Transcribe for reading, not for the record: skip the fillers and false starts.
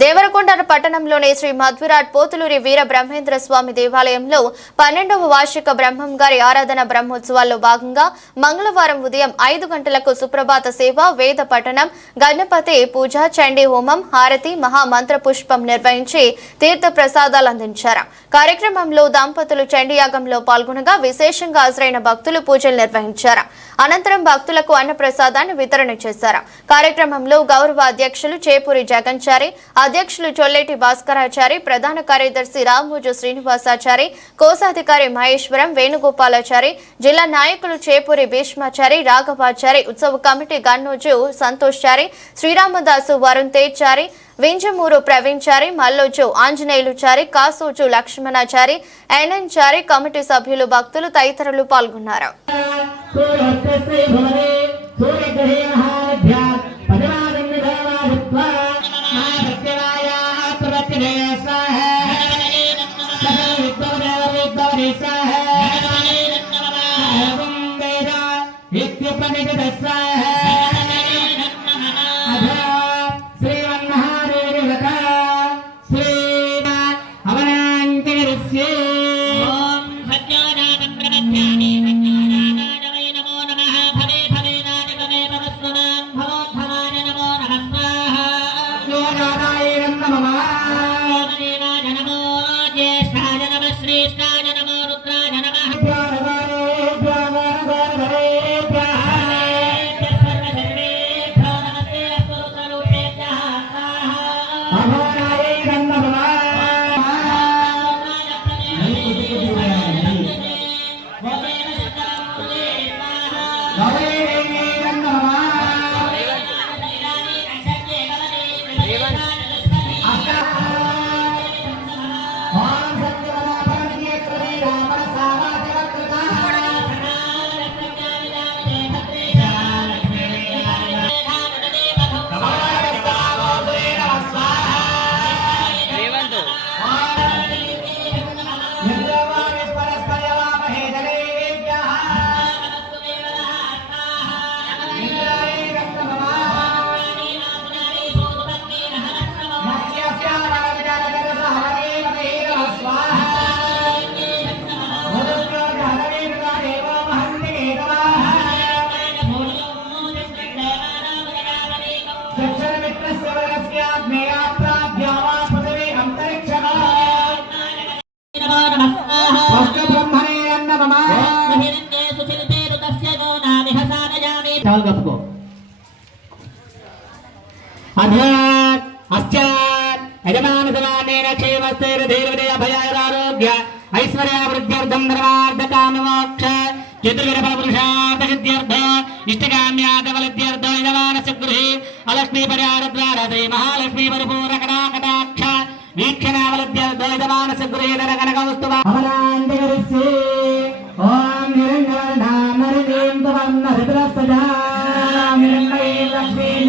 దేవరకొండ పట్టణంలోని శ్రీ మధ్విరాట్ పోతులూరి వీర బ్రహ్మేంద్ర స్వామి దేవాలయంలో 12వ వార్షిక బ్రహ్మంగారి ఆరాధన బ్రహ్మోత్సవాల్లో భాగంగా మంగళవారం ఉదయం 5 గంటలకు సుప్రభాత సేవ, వేద పఠనం, గణపతి పూజ, చండీ హోమం, హారతి, మహామంత్ర పుష్పం నిర్వహించి తీర్థ ప్రసాదాలు అందించారు. కార్యక్రమంలో దంపతులు చండీయాగంలో పాల్గొనగా విశేషంగా హాజరైన భక్తులు పూజలు నిర్వహించారు. అనంతరం భక్తులకు అన్న ప్రసాదాన్ని వితరణ చేశారు. కార్యక్రమంలో గౌరవ అధ్యక్షులు చేపూరి జగన్చారి, అధ్యక్షులు చొల్లేటి భాస్కరాచారి, ప్రధాన కార్యదర్శి రామోజు శ్రీనివాసాచారి, కోశాధికారి మహేశ్వరం, వేణుగోపాలాచారి, జిల్లా నాయకులు చేపూరి భీష్మాచారి, రాఘవాచారి, ఉత్సవ కమిటీ గన్నోజు సంతోష్చారి, శ్రీరామదాసు వరుణ్ తేజ్చారి, వింజమూరు ప్రవీణ్చారి, మల్లోజు ఆంజనేయులుచారి, కాసోజు లక్ష్మణాచారి, ఎన్ఎన్చారి, కమిటీ సభ్యులు, భక్తులు తదితరులు పాల్గొన్నారు. ऐश्वर्यावृद्ध्यर्थं धर्मार्थकाममोक्ष चतुर्विधफलपुरुषार्थसिद्ध्यर्थ इष्टकाम्यार्थफलसिद्ध्यर्थ यजमानस्य गृहे अलक्ष्मीपर्यारद्वारा श्री महालक्ष्मी परिपूर्णकटाकटाक्ष वीक्षणावलद्ध्यर्थ यजमानस्य गृहे धनकनकौस्तुभ अमलाण्डगरिष्ये ॐ निरञ्जनधामरिणीं तवन्नहृतरस्तजा निरञ्जनीं लक्ष्मीं